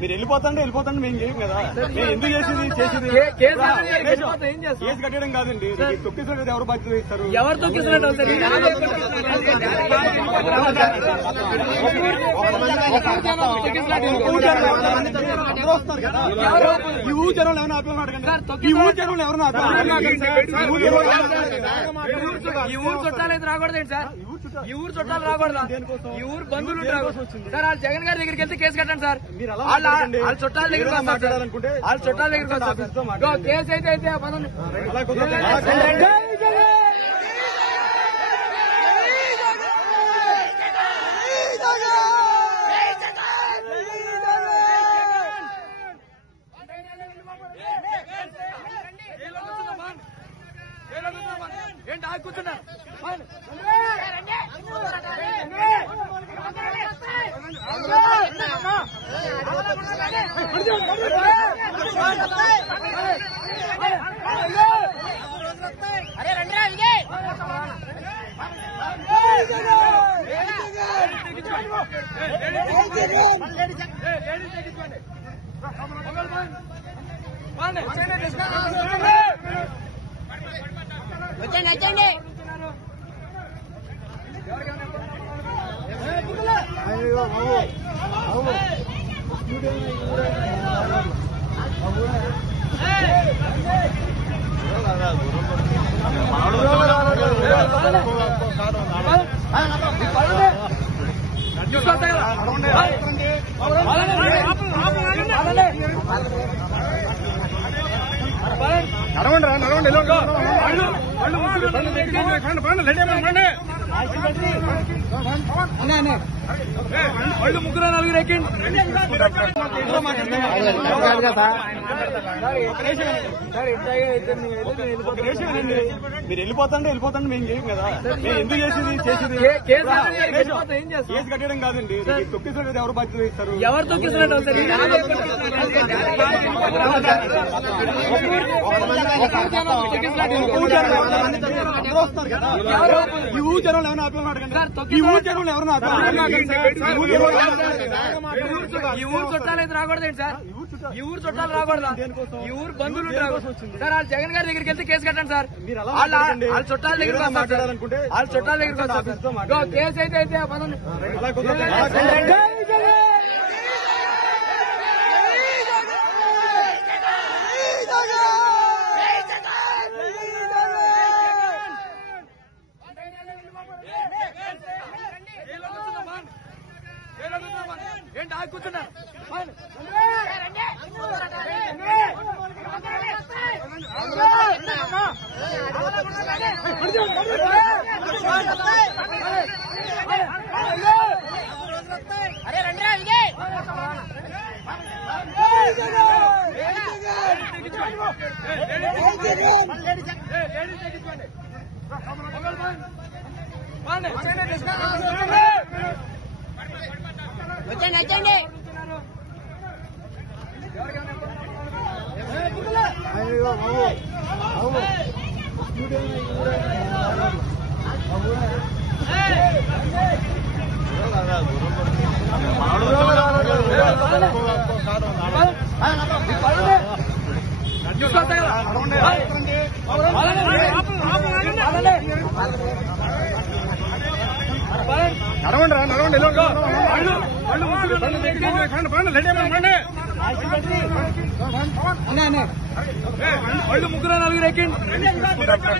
మీరు వెళ్ళిపోతాంటే మేము చేయం కదా. మేము ఎందుకు చేసేది కేసు కట్టడం కాదండి. తొక్కిసినట్టు ఎవరు బాధ్యత ఇస్తారు? ఎవరు తొక్కిసినట్టు ఈ ఊరు జనంలో ఎవరైనా ఆపేవాడు? ఈ ఊరు జనంలో ఎవరైనా ఈ ఊరు చుట్టాలు అయితే రాకూడదండి సార్. ఈ ఊరు చుట్టాలు రాకూడదా? ఈ ఊరు బంధువులు సార్. వాళ్ళు జగన్ గారి దగ్గరికి వెళ్తే కేసు కట్టండి సార్. వాళ్ళ చుట్టాల దగ్గరికి వస్తారు. వాళ్ళ చుట్టాల దగ్గరికి వస్తారు. కేసు అయితే మనం ఏంటి ఆగి కూర్చున్నా? అరే రండిరా ఇదే వచ్చండి వచ్చండి. నడవండి వాళ్ళు ముగ్గురు నలుగురు ఎక్కండి. మీరు వెళ్ళిపోతాంటే మేము చేయం కదా. మేము ఎందుకు చేసేది కేసు కట్టడం కాదండి. తొక్కిసినట్టు ఎవరు బాధ్యత ఇస్తారు? ఎవరు తొక్కిసినట్టు ఈ ఊరు జనంలో ఎవరైనా ఆపేవాడు? ఈ ఊరు జనంలో ఎవరైనా ఈ ఊరు చుట్టాలు అయితే రాకూడదండి సార్. ఈ ఊరు చుట్టాలు రాకూడదా? ఈ ఊరు బంధువులు సార్. వాళ్ళు జగన్ గారి దగ్గరికి వెళ్తే కేసు కట్టండి సార్. వాళ్ళ చుట్టాల దగ్గరికి వస్తారు. వాళ్ళ చుట్టాల దగ్గరికి వస్తారు. కేసు అయితే మనం ఏంటి ఆగి కూర్చున్నా? అరే రండిరా ఇదే వచ్చండి వచ్చండి. వాళ్ళు ముగ్గురు నలుగురు ఎక్కండి.